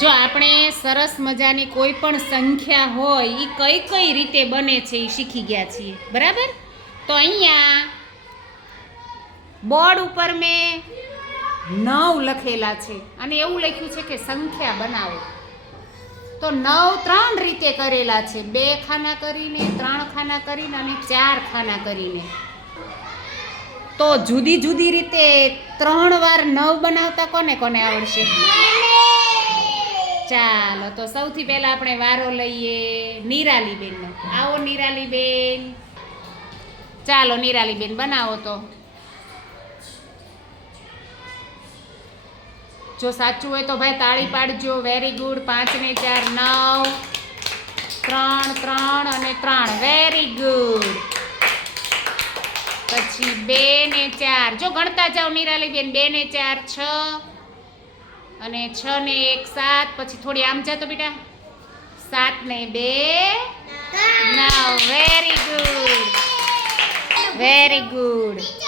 જો આપણે સરસ મજાની કોઈ પણ સંખ્યા હોય એ કઈ કઈ રીતે બને છે એ શીખી ગયા છીએ. બરાબર? તો અહીંયા બોર્ડ ઉપર મેં નવ લખેલા છે. અને એવું લખ્યું છે કે સંખ્યા બનાવો. તો નવ ત્રણ રીતે કરેલા છે. બે ખાના કરીને, ત્રણ ખાના કરીને અને ચાર ખાના કરીને. તો જુદી જુદી રીતે ત્રણ વાર નવ બનાવતા કોને કોને આવડશે? ચાલો, તો સૌથી પહેલા આપણે વારો લઈએ નિરાલીબેનનો. આવો નિરાલીબેન. ચાલો, નિરાલીબેન, બનાવો તો. જો સાચું હોય તો ભાઈ તાળી પાડજો. વેરી ગુડ પાંચ ને ચાર, નવ. ત્રણ ત્રણ અને ત્રણ. વેરી ગુડ પછી બે ને ચાર. જો ગણતા જાઓ નિરાલીબેન, બે ને ચાર, છ. અને છ ને એક સાત પછી થોડી આમ જા તો બેટા. સાત ને બે. નવ. Very good very good